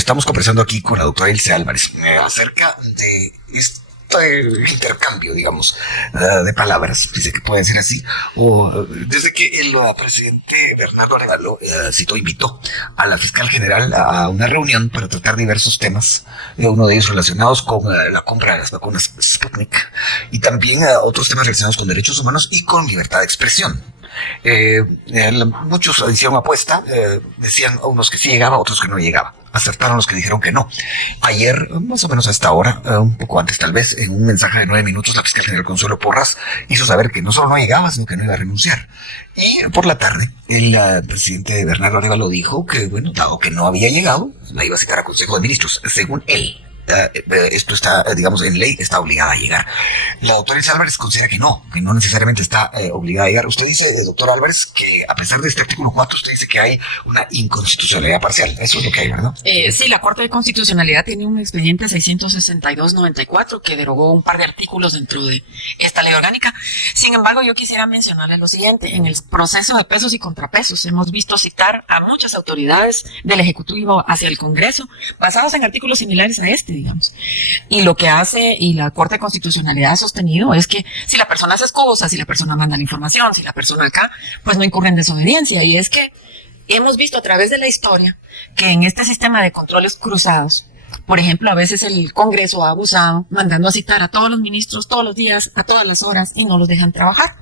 estamos conversando aquí con la doctora Ilse Álvarez acerca de este intercambio, digamos, de palabras, si se puede decir así, o desde que el presidente Bernardo Arévalo invitó a la fiscal general a una reunión para tratar diversos temas, uno de ellos relacionados con la compra de las vacunas Sputnik y también otros temas relacionados con derechos humanos y con libertad de expresión. Muchos hicieron apuesta, decían unos que sí llegaba, otros que no llegaba. Acertaron los que dijeron que no. Ayer, más o menos a esta hora, un poco antes tal vez, en un mensaje de 9 minutos, la fiscal general Consuelo Porras hizo saber que no solo no llegaba, sino que no iba a renunciar. Y por la tarde, el presidente Bernardo Arévalo dijo que, bueno, dado que no había llegado, la iba a citar a Consejo de Ministros, según él. Esto está, digamos, en ley, está obligada a llegar. La doctora Ilse Álvarez considera que no necesariamente está obligada a llegar. Usted dice, doctor Álvarez, que a pesar de este artículo 4, usted dice que hay una inconstitucionalidad parcial. Eso es lo que hay, ¿verdad? Sí, la Corte de Constitucionalidad tiene un expediente 662-94 que derogó un par de artículos dentro de esta ley orgánica. Sin embargo, yo quisiera mencionarle lo siguiente. En el proceso de pesos y contrapesos hemos visto citar a muchas autoridades del Ejecutivo hacia el Congreso basados en artículos similares a este, digamos. Y lo que hace, y la Corte de Constitucionalidad ha sostenido, es que si la persona se excusa, si la persona manda la información, si la persona acá, pues no incurre en desobediencia. Y es que hemos visto a través de la historia que en este sistema de controles cruzados, por ejemplo, a veces el Congreso ha abusado mandando a citar a todos los ministros todos los días, a todas las horas, y no los dejan trabajar.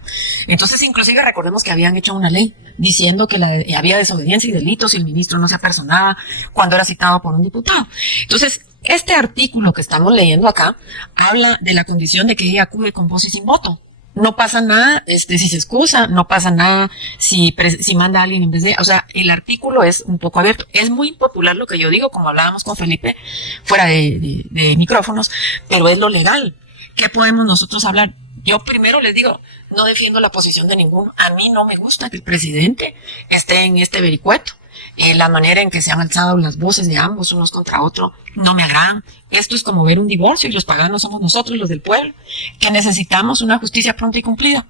Entonces, inclusive recordemos que habían hecho una ley diciendo que había desobediencia y delitos si el ministro no se apersonaba cuando era citado por un diputado. Entonces, este artículo que estamos leyendo acá habla de la condición de que ella acude con voz y sin voto. No pasa nada si se excusa, no pasa nada si manda a alguien en vez de... O sea, el artículo es un poco abierto. Es muy popular lo que yo digo, como hablábamos con Felipe, fuera de micrófonos, pero es lo legal. ¿Qué podemos nosotros hablar? Yo primero les digo, no defiendo la posición de ninguno. A mí no me gusta que el presidente esté en este vericueto. La manera en que se han alzado las voces de ambos unos contra otros no me agradan. Esto es como ver un divorcio y los paganos somos nosotros, los del pueblo, que necesitamos una justicia pronta y cumplida.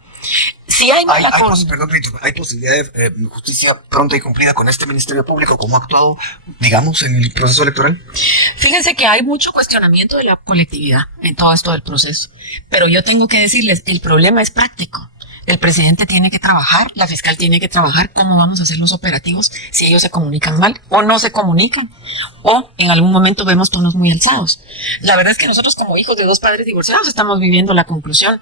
Si hay hay posibilidad de justicia pronta y cumplida con este Ministerio Público, como ha actuado, digamos, en el proceso electoral. Fíjense que hay mucho cuestionamiento de la colectividad en todo esto del proceso, pero yo tengo que decirles, el problema es práctico. El presidente tiene que trabajar, la fiscal tiene que trabajar. ¿Cómo vamos a hacer los operativos si ellos se comunican mal o no se comunican? O en algún momento vemos tonos muy alzados. La verdad es que nosotros como hijos de dos padres divorciados estamos viviendo la conclusión.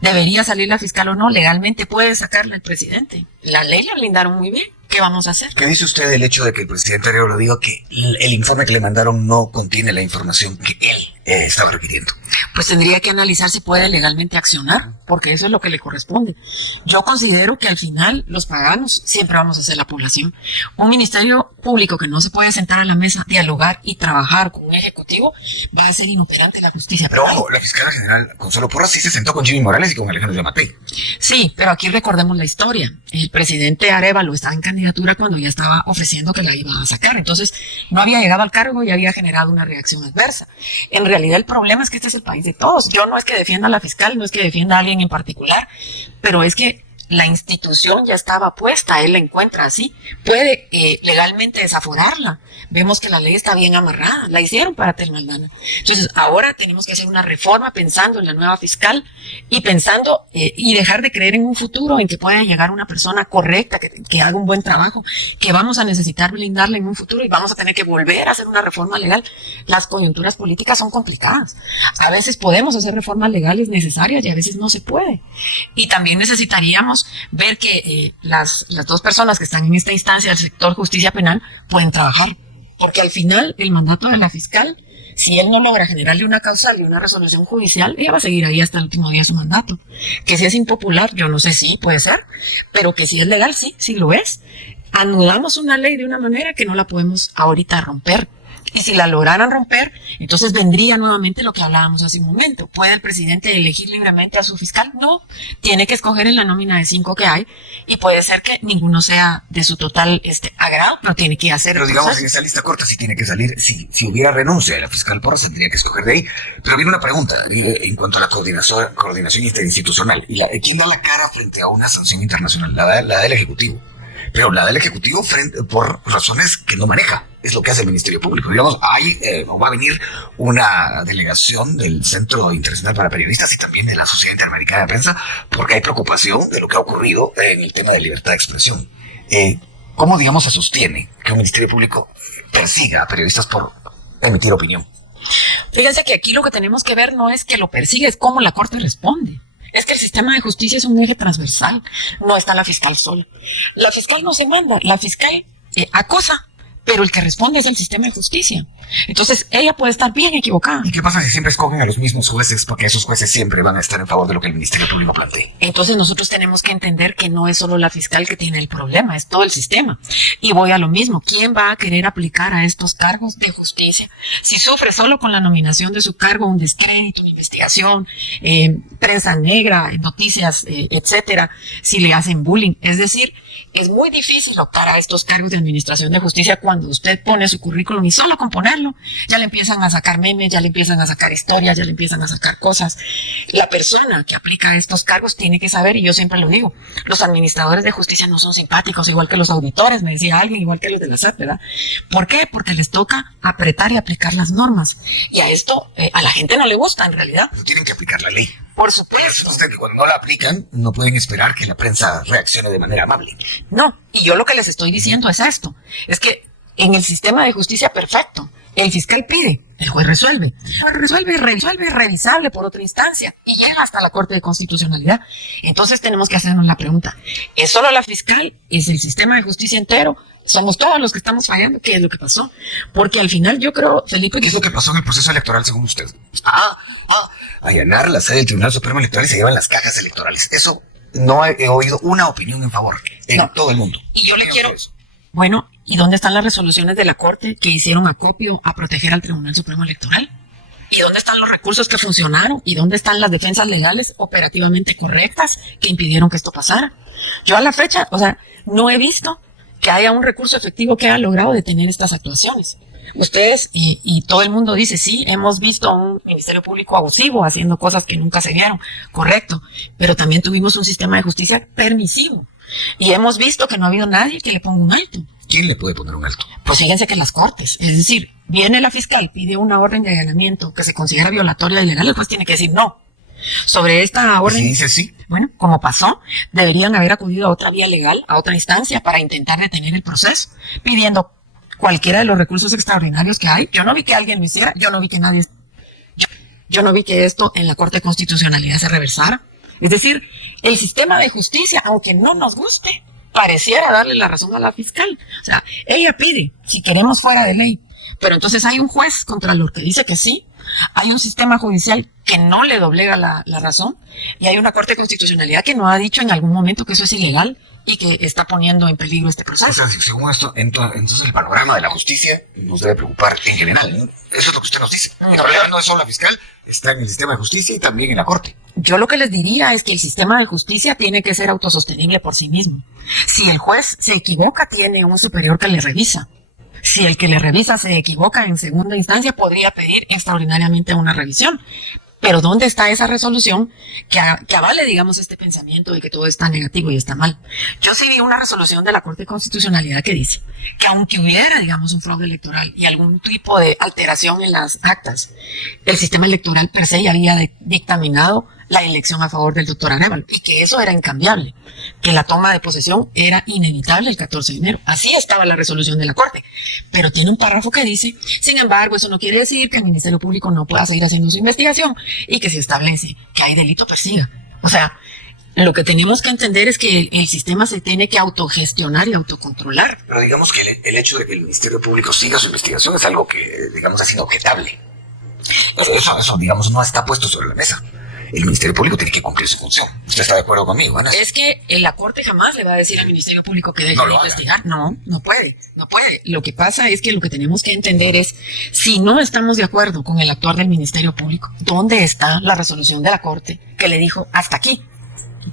¿Debería salir la fiscal o no? Legalmente puede sacarla el presidente. La ley la blindaron muy bien. ¿Qué vamos a hacer? ¿Qué dice usted del hecho de que el presidente Arévalo diga que el informe que le mandaron no contiene la información que él estaba requiriendo? Pues tendría que analizar si puede legalmente accionar, porque eso es lo que le corresponde. Yo considero que al final los paganos siempre vamos a ser la población. Un ministerio público que no se puede sentar a la mesa, dialogar y trabajar con un ejecutivo va a ser inoperante la justicia. Pero ojo, la fiscal general Consuelo Porras sí se sentó con Jimmy Morales y con Alejandro Yamatei. Sí, pero aquí recordemos la historia. El presidente Arévalo estaba en candidatura cuando ya estaba ofreciendo que la iba a sacar. Entonces, no había llegado al cargo y había generado una reacción adversa. En realidad, el problema es que este es el país de todos. Yo no es que defienda a la fiscal, no es que defienda a alguien en particular, pero es que la institución ya estaba puesta, él la encuentra así, puede legalmente desaforarla. Vemos que la ley está bien amarrada, la hicieron para Telmaldana. Entonces, ahora tenemos que hacer una reforma pensando en la nueva fiscal y pensando y dejar de creer en un futuro en que pueda llegar una persona correcta, que haga un buen trabajo, que vamos a necesitar blindarla en un futuro y vamos a tener que volver a hacer una reforma legal. Las coyunturas políticas son complicadas. A veces podemos hacer reformas legales necesarias y a veces no se puede. Y también necesitaríamos ver que las dos personas que están en esta instancia del sector justicia penal pueden trabajar. Porque al final, el mandato de la fiscal, si él no logra generarle una causal y una resolución judicial, ella va a seguir ahí hasta el último día de su mandato. Que si es impopular, yo no sé si puede ser, pero que si es legal, sí lo es. Anudamos una ley de una manera que no la podemos ahorita romper. Y si la lograran romper, entonces vendría nuevamente lo que hablábamos hace un momento. ¿Puede el presidente elegir libremente a su fiscal? No. Tiene que escoger en la nómina de 5 que hay y puede ser que ninguno sea de su total agrado, pero tiene que hacer. Pero digamos, en esa lista corta sí tiene que salir. Si hubiera renuncia de la fiscal Porras, tendría que escoger de ahí. Pero viene una pregunta en cuanto a la coordinación interinstitucional. ¿Quién da la cara frente a una sanción internacional? La del Ejecutivo. Pero la del Ejecutivo por razones que no maneja. es lo que hace el Ministerio Público. Digamos, va a venir una delegación del Centro Internacional para Periodistas y también de la Sociedad Interamericana de Prensa, porque hay preocupación de lo que ha ocurrido en el tema de libertad de expresión. ¿Cómo, digamos, se sostiene que un Ministerio Público persiga a periodistas por emitir opinión? Fíjense que aquí lo que tenemos que ver no es que lo persigue, es cómo la Corte responde. Es que el sistema de justicia es un eje transversal, no está la fiscal sola. La fiscal no se manda, la fiscal acosa, pero el que responde es el sistema de justicia. Entonces, ella puede estar bien equivocada. ¿Y qué pasa si siempre escogen a los mismos jueces? Porque esos jueces siempre van a estar en favor de lo que el Ministerio Público plantee. Entonces, nosotros tenemos que entender que no es solo la fiscal que tiene el problema, es todo el sistema. Y voy a lo mismo, ¿quién va a querer aplicar a estos cargos de justicia si sufre solo con la nominación de su cargo un descrédito, una investigación, prensa negra, noticias, etcétera, si le hacen bullying? Es decir, es muy difícil optar a estos cargos de administración de justicia cuando usted pone su currículum y solo con ponerlo ya le empiezan a sacar memes, ya le empiezan a sacar historias, ya le empiezan a sacar cosas. La persona que aplica estos cargos tiene que saber, y yo siempre lo digo, los administradores de justicia no son simpáticos, igual que los auditores, me decía alguien, igual que los de la SAT, ¿verdad? ¿Por qué? Porque les toca apretar y aplicar las normas. Y a esto a la gente no le gusta en realidad. Pero tienen que aplicar la ley. Por supuesto. Que cuando no la aplican, no pueden esperar que la prensa reaccione de manera amable. No, y yo lo que les estoy diciendo es esto, es que en el sistema de justicia perfecto, el fiscal pide, el juez resuelve. Resuelve, revisable por otra instancia y llega hasta la Corte de Constitucionalidad. Entonces tenemos que hacernos la pregunta, ¿es solo la fiscal? ¿Es el sistema de justicia entero? ¿Somos todos los que estamos fallando? ¿Qué es lo que pasó? Porque al final yo creo, Felipe... ¿Qué es lo que pasó en el proceso electoral según usted? Allanar la sede del Tribunal Supremo Electoral y se llevan las cajas electorales. Eso no he oído una opinión en favor en todo el mundo. Y yo le quiero... Bueno, ¿y dónde están las resoluciones de la Corte que hicieron acopio a proteger al Tribunal Supremo Electoral? ¿Y dónde están los recursos que funcionaron? ¿Y dónde están las defensas legales operativamente correctas que impidieron que esto pasara? Yo a la fecha, no he visto que haya un recurso efectivo que haya logrado detener estas actuaciones. Ustedes y todo el mundo dice, sí, hemos visto a un Ministerio Público abusivo haciendo cosas que nunca se vieron, correcto, pero también tuvimos un sistema de justicia permisivo y hemos visto que no ha habido nadie que le ponga un alto. ¿Quién le puede poner un alto? Pues fíjense que las cortes, es decir, viene la fiscal, pide una orden de allanamiento que se considera violatoria de ilegal, el juez tiene que decir no. Sobre esta orden, si dice sí, bueno, como pasó, deberían haber acudido a otra vía legal, a otra instancia para intentar detener el proceso, pidiendo cualquiera de los recursos extraordinarios que hay. Yo no vi que alguien lo hiciera, yo no vi que nadie, yo no vi que esto en la Corte de Constitucionalidad se reversara. Es decir, el sistema de justicia, aunque no nos guste, pareciera darle la razón a la fiscal. O sea, ella pide, si queremos fuera de ley, pero entonces hay un juez contralor que dice que sí, hay un sistema judicial que no le doblega la razón y hay una Corte de Constitucionalidad que no ha dicho en algún momento que eso es ilegal y que está poniendo en peligro este proceso. O sea, según esto, entonces el panorama de la justicia nos debe preocupar en general, ¿no? Eso es lo que usted nos dice. En realidad no es solo la fiscal, está en el sistema de justicia y también en la Corte. Yo lo que les diría es que el sistema de justicia tiene que ser autosostenible por sí mismo. Si el juez se equivoca, tiene un superior que le revisa. Si el que le revisa se equivoca en segunda instancia, podría pedir extraordinariamente una revisión. Pero ¿dónde está esa resolución que avale, digamos, este pensamiento de que todo está negativo y está mal? Yo sí vi una resolución de la Corte de Constitucionalidad que dice que aunque hubiera, digamos, un fraude electoral y algún tipo de alteración en las actas, el sistema electoral per se ya había dictaminado la elección a favor del doctor Arévalo y que eso era incambiable, que la toma de posesión era inevitable el 14 de enero. Así estaba la resolución de la Corte. Pero tiene un párrafo que dice, sin embargo, eso no quiere decir que el Ministerio Público no pueda seguir haciendo su investigación y que si establece que hay delito, persiga. O sea, lo que tenemos que entender es que el sistema se tiene que autogestionar y autocontrolar. Pero digamos que el hecho de que el Ministerio Público siga su investigación es algo que, digamos, ha sido objetable. Eso, digamos, no está puesto sobre la mesa. El Ministerio Público tiene que cumplir su función. ¿Usted está de acuerdo conmigo, Ana? Es que la Corte jamás le va a decir al Ministerio Público que deje de investigar. No puede. Lo que pasa es que lo que tenemos que entender es, si no estamos de acuerdo con el actuar del Ministerio Público, ¿dónde está la resolución de la Corte que le dijo hasta aquí?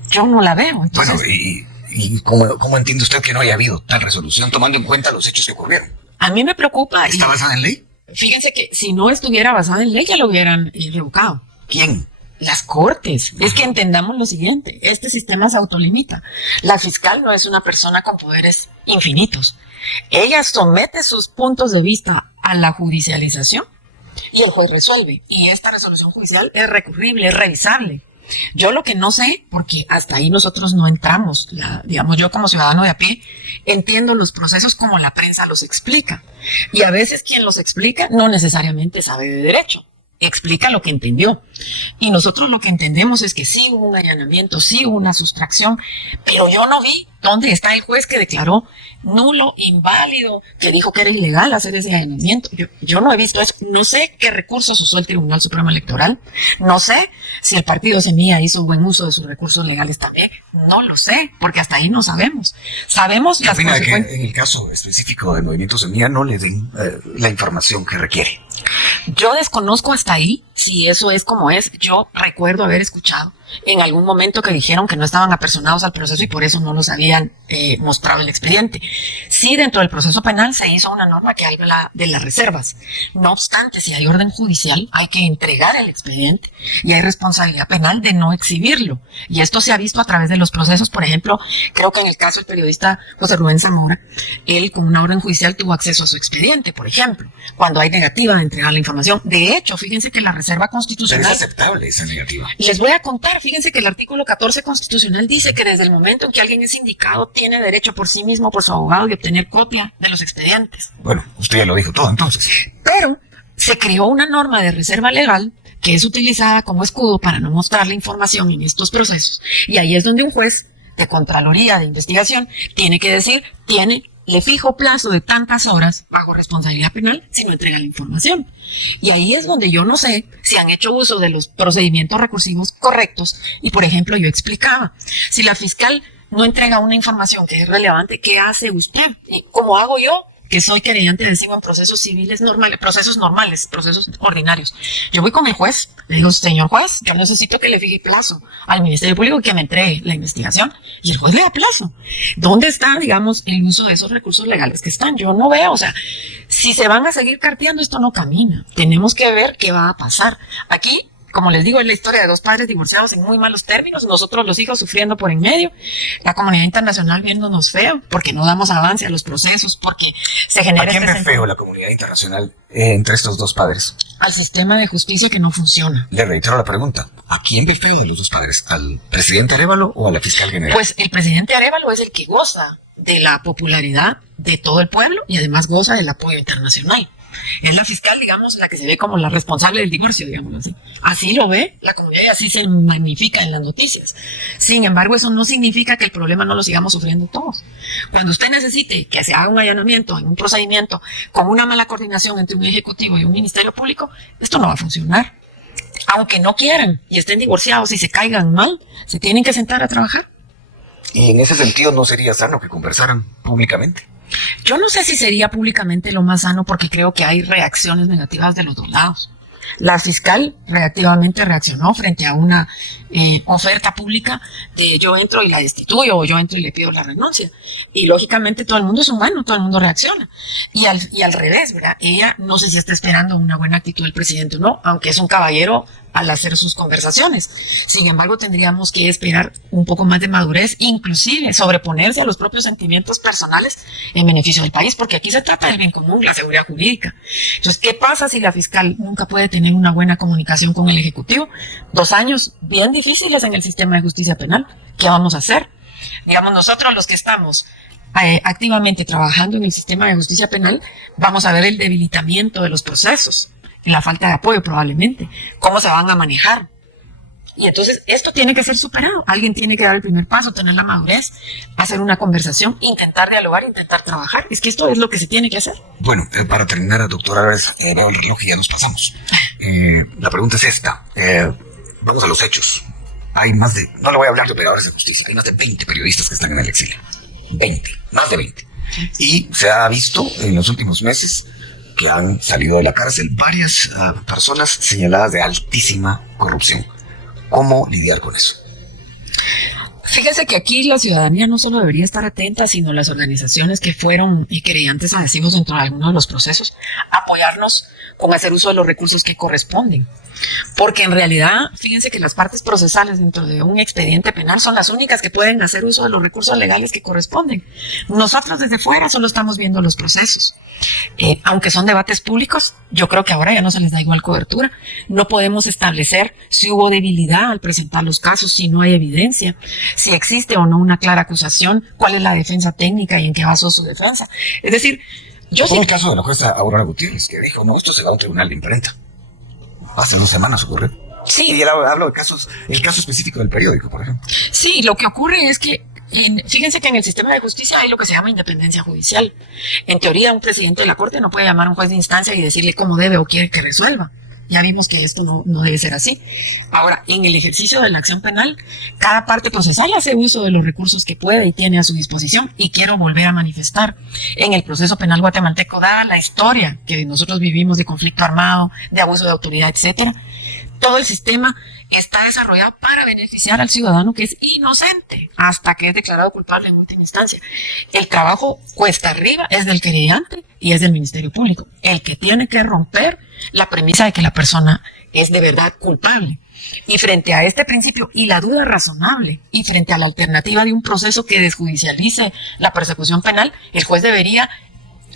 Yo no la veo. Entonces... Bueno, ¿y cómo entiende usted que no haya habido tal resolución tomando en cuenta los hechos que ocurrieron? A mí me preocupa. ¿Está basada en ley? Fíjense que si no estuviera basada en ley ya lo hubieran revocado. ¿Quién? las cortes. Es que entendamos lo siguiente, este sistema se autolimita. La fiscal no es una persona con poderes infinitos. Ella somete sus puntos de vista a la judicialización y el juez resuelve. Y esta resolución judicial es recurrible, es revisable. Yo lo que no sé, porque hasta ahí nosotros no entramos, digamos yo como ciudadano de a pie, entiendo los procesos como la prensa los explica. Y a veces quien los explica no necesariamente sabe de derecho. Explica lo que entendió. Y nosotros lo que entendemos es que sí hubo un allanamiento, sí hubo una sustracción, pero yo no vi dónde está el juez que declaró nulo, inválido, que dijo que era ilegal hacer ese allanamiento. Yo no he visto eso. No sé qué recursos usó el Tribunal Supremo Electoral. No sé si el partido Semilla hizo buen uso de sus recursos legales también. No lo sé, porque hasta ahí no sabemos. Sabemos las consecuencias. Que en el caso específico del Movimiento Semilla no le den la información que requiere. Yo desconozco hasta ahí si eso es como es. Yo recuerdo haber escuchado en algún momento que dijeron que no estaban apersonados al proceso y por eso no nos habían mostrado el expediente. Sí, dentro del proceso penal se hizo una norma que habla de las reservas. No obstante, si hay orden judicial, hay que entregar el expediente y hay responsabilidad penal de no exhibirlo. Y esto se ha visto a través de los procesos. Por ejemplo, creo que en el caso del periodista José Rubén Zamora, él con una orden judicial tuvo acceso a su expediente, por ejemplo, cuando hay negativa de entregar la información. De hecho, fíjense que la reserva constitucional... Pero es aceptable esa negativa. Les voy a contar. Fíjense que el artículo 14 constitucional dice que desde el momento en que alguien es indicado tiene derecho por sí mismo, por su abogado, de obtener copia de los expedientes. Bueno, usted ya lo dijo todo entonces. Pero se creó una norma de reserva legal que es utilizada como escudo para no mostrar la información en estos procesos. Y ahí es donde un juez de Contraloría de Investigación tiene que decir, le fijo plazo de tantas horas bajo responsabilidad penal si no entrega la información. Y ahí es donde yo no sé si han hecho uso de los procedimientos recursivos correctos. Y por ejemplo, yo explicaba, si la fiscal no entrega una información que es relevante, ¿qué hace usted? ¿Y cómo hago yo? Que soy querellante adhesivo en procesos civiles normales, procesos ordinarios. Yo voy con el juez, le digo, señor juez, yo necesito que le fije plazo al Ministerio Público que me entregue la investigación, y el juez le da plazo. ¿Dónde está, digamos, el uso de esos recursos legales que están? Yo no veo, o sea, si se van a seguir carteando, esto no camina. Tenemos que ver qué va a pasar. Aquí, como les digo, es la historia de dos padres divorciados en muy malos términos, nosotros los hijos sufriendo por en medio, la comunidad internacional viéndonos feo, porque no damos avance a los procesos, porque se genera... ¿A quién ve feo la comunidad internacional entre estos dos padres? Al sistema de justicia que no funciona. Le reitero la pregunta, ¿a quién ve feo de los dos padres? ¿Al presidente Arévalo o a la fiscal general? Pues el presidente Arévalo es el que goza de la popularidad de todo el pueblo y además goza del apoyo internacional. Es la fiscal, digamos, la que se ve como la responsable del divorcio, digamos así. Así lo ve la comunidad y así se magnifica en las noticias. Sin embargo, eso no significa que el problema no lo sigamos sufriendo todos. Cuando usted necesite que se haga un allanamiento en un procedimiento con una mala coordinación entre un ejecutivo y un ministerio público, esto no va a funcionar. Aunque no quieran y estén divorciados y se caigan mal, se tienen que sentar a trabajar. Y en ese sentido, ¿no sería sano que conversaran públicamente? Yo no sé si sería públicamente lo más sano porque creo que hay reacciones negativas de los dos lados. La fiscal reactivamente reaccionó frente a una oferta pública de yo entro y la destituyo o yo entro y le pido la renuncia. Y lógicamente todo el mundo es humano, todo el mundo reacciona. Y al revés, ¿verdad? Ella no sé si está esperando una buena actitud del presidente o no, aunque es un caballero al hacer sus conversaciones. Sin embargo, tendríamos que esperar un poco más de madurez, inclusive sobreponerse a los propios sentimientos personales en beneficio del país, porque aquí se trata del bien común, la seguridad jurídica. Entonces, ¿qué pasa si la fiscal nunca puede tener una buena comunicación con el Ejecutivo? 2 años bien difíciles en el sistema de justicia penal. ¿Qué vamos a hacer? Digamos, nosotros los que estamos activamente trabajando en el sistema de justicia penal, vamos a ver el debilitamiento de los procesos y la falta de apoyo probablemente, cómo se van a manejar. Y entonces esto tiene que ser superado. Alguien tiene que dar el primer paso, tener la madurez, hacer una conversación, intentar dialogar, intentar trabajar. Es que esto es lo que se tiene que hacer. Bueno, para terminar, doctora Álvarez, veo el reloj y ya nos pasamos. La pregunta es esta. Vamos a los hechos. Hay más de, no le voy a hablar de operadores de justicia, hay más de 20 periodistas que están en el exilio. 20, más de 20. Y se ha visto en los últimos meses que han salido de la cárcel varias personas señaladas de altísima corrupción. ¿Cómo lidiar con eso? Fíjese que aquí la ciudadanía no solo debería estar atenta, sino las organizaciones que fueron querellantes adhesivos dentro de algunos de los procesos, apoyarnos con hacer uso de los recursos que corresponden. Porque en realidad, fíjense que las partes procesales dentro de un expediente penal son las únicas que pueden hacer uso de los recursos legales que corresponden. Nosotros desde fuera solo estamos viendo los procesos. Aunque son debates públicos, yo creo que ahora ya no se les da igual cobertura. No podemos establecer si hubo debilidad al presentar los casos, si no hay evidencia, si existe o no una clara acusación, cuál es la defensa técnica y en qué basó su defensa. Es decir, yo Como sí... el caso de la jueza Aurora Gutiérrez, que dijo, no, esto se va a un tribunal de imprenta. Hace 2 semanas ocurrió. Sí. Y él hablo de casos, el caso específico del periódico, por ejemplo. Sí, lo que ocurre es que fíjense que en el sistema de justicia hay lo que se llama independencia judicial. En teoría, un presidente de la Corte no puede llamar a un juez de instancia y decirle cómo debe o quiere que resuelva. Ya vimos que esto no debe ser así. Ahora, en el ejercicio de la acción penal, cada parte procesal hace uso de los recursos que puede y tiene a su disposición. Y quiero volver a manifestar, en el proceso penal guatemalteco, dada la historia que nosotros vivimos de conflicto armado, de abuso de autoridad, etcétera, todo el sistema está desarrollado para beneficiar al ciudadano que es inocente hasta que es declarado culpable en última instancia. El trabajo cuesta arriba es del querellante y es del Ministerio Público, el que tiene que romper la premisa de que la persona es de verdad culpable. Y frente a este principio y la duda razonable y frente a la alternativa de un proceso que desjudicialice la persecución penal, el juez debería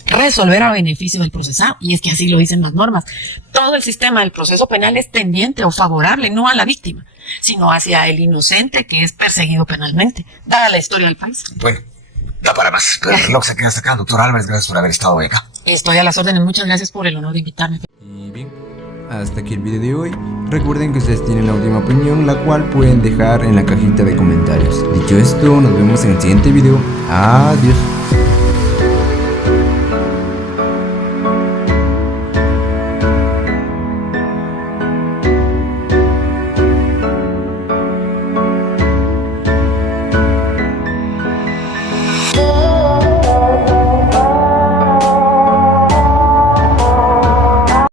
resolver a beneficio del procesado, y es que así lo dicen las normas. Todo el sistema del proceso penal es tendiente o favorable no a la víctima, sino hacia el inocente que es perseguido penalmente, dada la historia del país. Bueno, da para más, pero el reloj se queda hasta acá. Doctor Álvarez, gracias por haber estado hoy acá. Estoy a las órdenes, muchas gracias por el honor de invitarme. Y bien, hasta aquí el video de hoy. Recuerden que ustedes tienen la última opinión, la cual pueden dejar en la cajita de comentarios. Dicho esto, nos vemos en el siguiente video. Adiós.